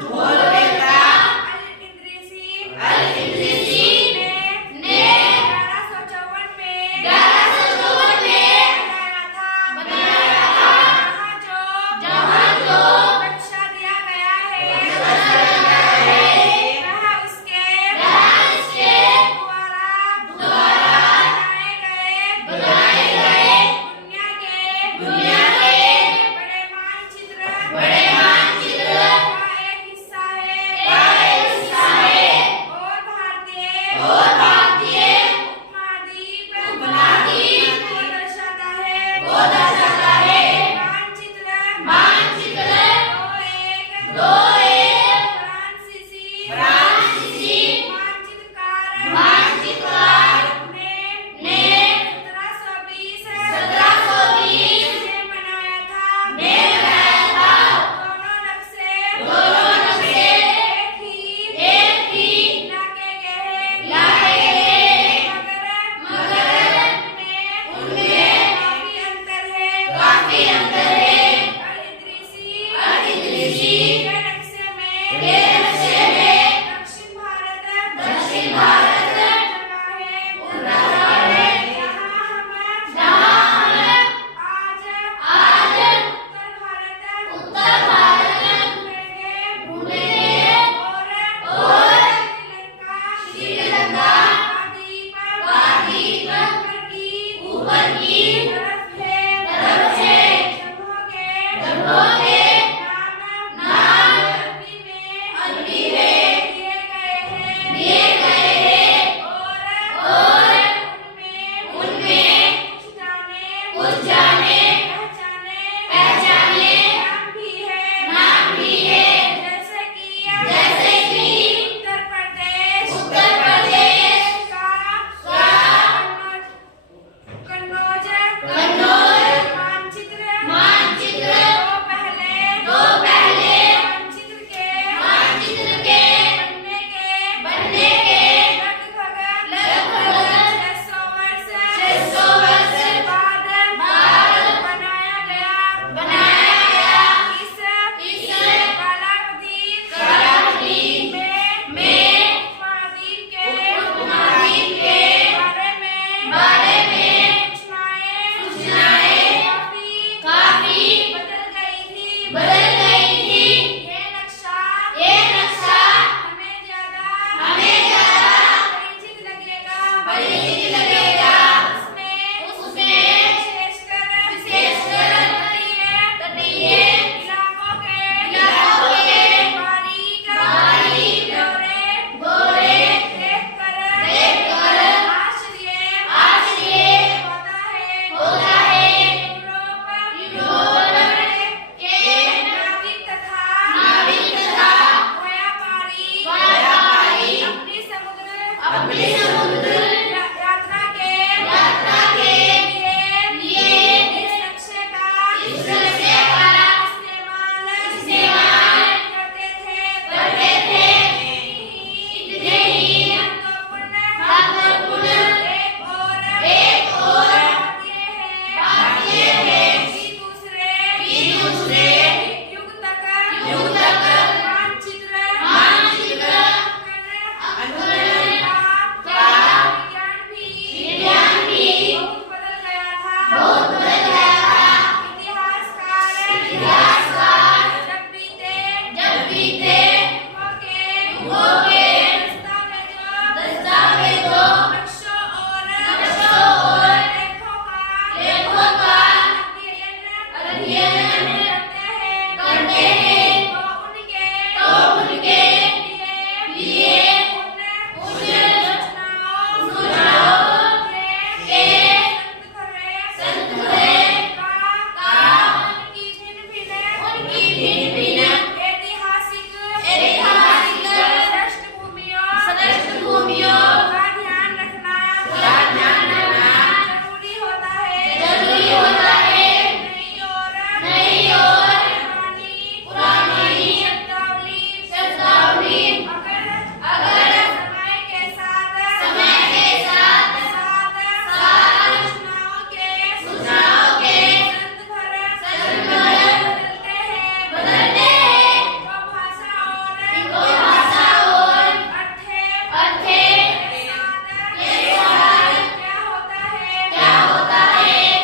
बोल बेटा। अल इद्रीसी ने 1154 में बनाया था जहाँ जो नक्शा दिया गया है वह उसके द्वारा बनाए गए दुनिया के बड़े मानचित्र का एक हिस्सा है और भारतीय उपमहाद्वीप को दर्शाता है। मानचित्र दो एक फ्रांसीसी मानचित्रकार ने 1720 में बनाया था। दोनों नक्शे एक ही लाके गए मगर उनमें काफी अंतर है। अल इद्रीसी के नक्शे में